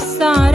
sun.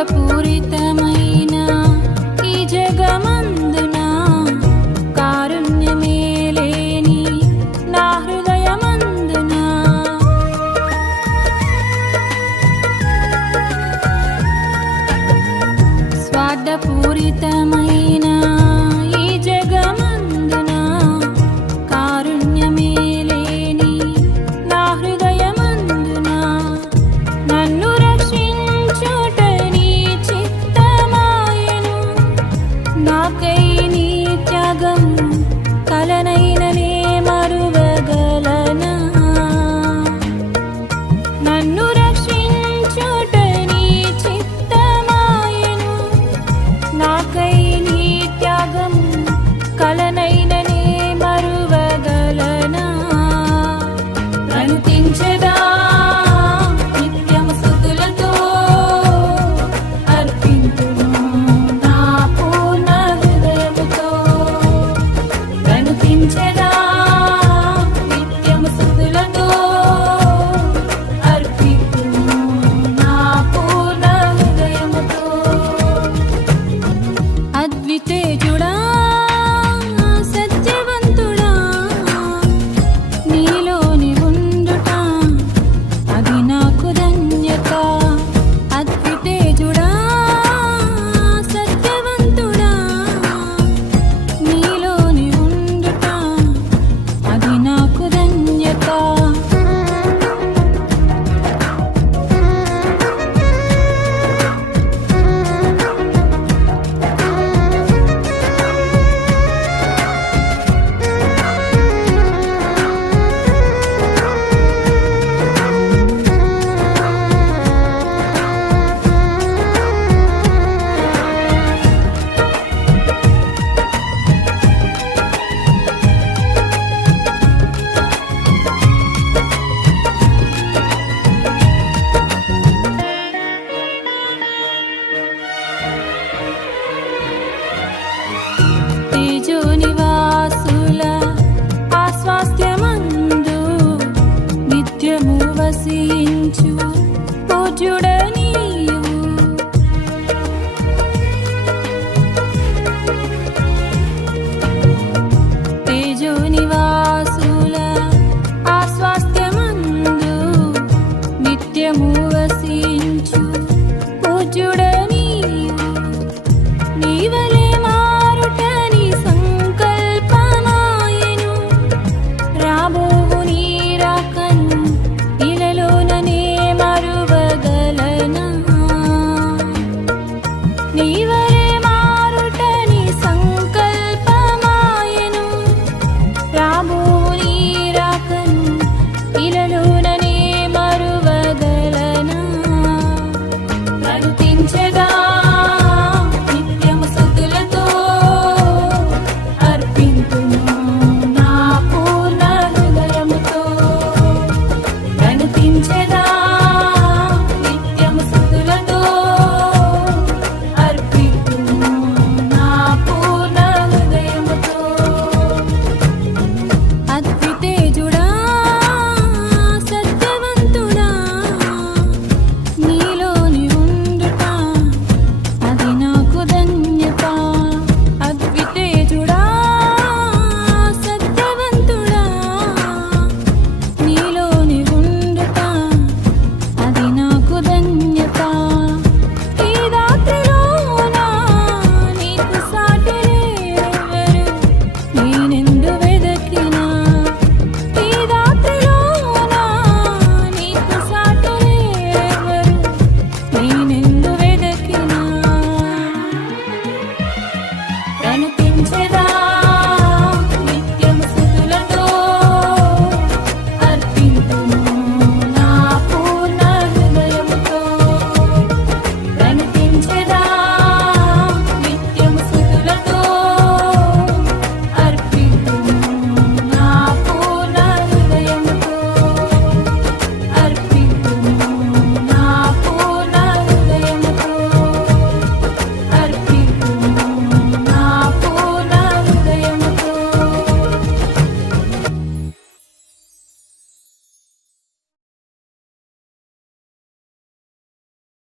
Durga Puja. see